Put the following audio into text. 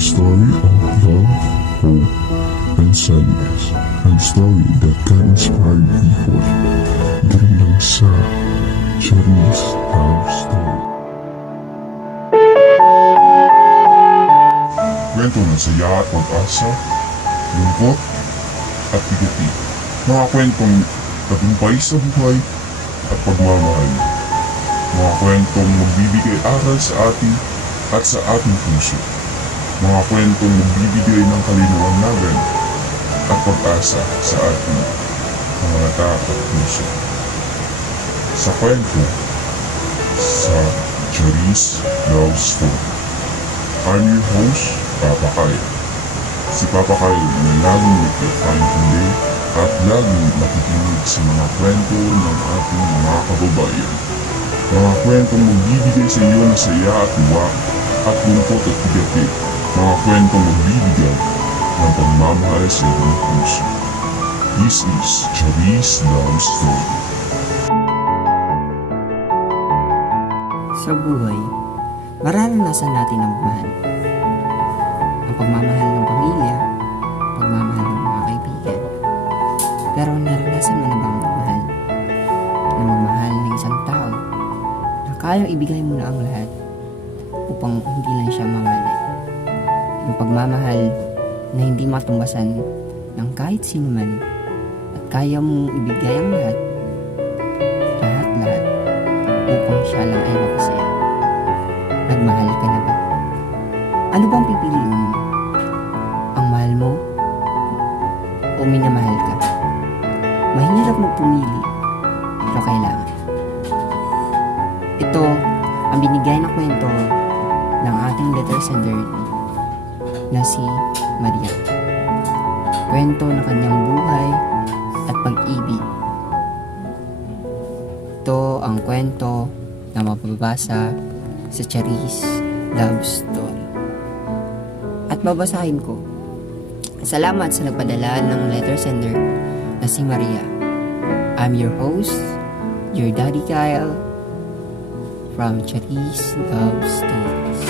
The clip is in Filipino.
story of love, hope, and sadness. Ang story that can inspire people. Dito lang sa Cherie's Love Story. Kwento ng saya at pag-asa, lungkot at bigati. Mga kwentong tagumpay sa buhay at pagmamahal. Mga kwentong magbibigay aral sa atin at sa ating puso. Mga kwentong magbibigay ng kalinawagan at pag-asa sa ating mga mata at puso. Sa kwento sa Cherie's Love Story. I'm your host, Papa Kyle. Si Papa Kyle na laging nagkakaintindi at laging nakikinig sa mga kwento ng ating mga kababayan. Mga kwentong magbibigay sa iyo ng saya at tuwa at lungkot at bigati. Mga kwentong magbibigay ng pagmamahal sa iyong puso. This is Cherie's Love Story. Sa buhay, mararanasan natin ang mahal. Ang pagmamahal ng pamilya, pagmamahal ng mga kaibigan. Pero naranasan mo na bang magmahal? Na magmahal ng isang tao na kayang ibigay mo na ang lahat upang hindi lang siya mawalay. Yung pagmamahal na hindi matumbasan ng kahit sino man at kaya mong ibigay ang lahat upang siya lang ay mapasaya. Nagmahal ka na ba? Ano bang pipiliin mo? Ang mahal mo o minamahal ka? Mahirap magpumili, pero kailangan. Ito ang binigay na kwento ng ating letter sender na si Maria. Kwento ng kanyang buhay at pag-ibig. Ito ang kwento na mababasa sa Cherie's Love Story. At babasahin ko. Salamat sa nagpadala ng letter sender na si Maria. I'm your host, your Daddy Kyle, from Cherie's Love Stories.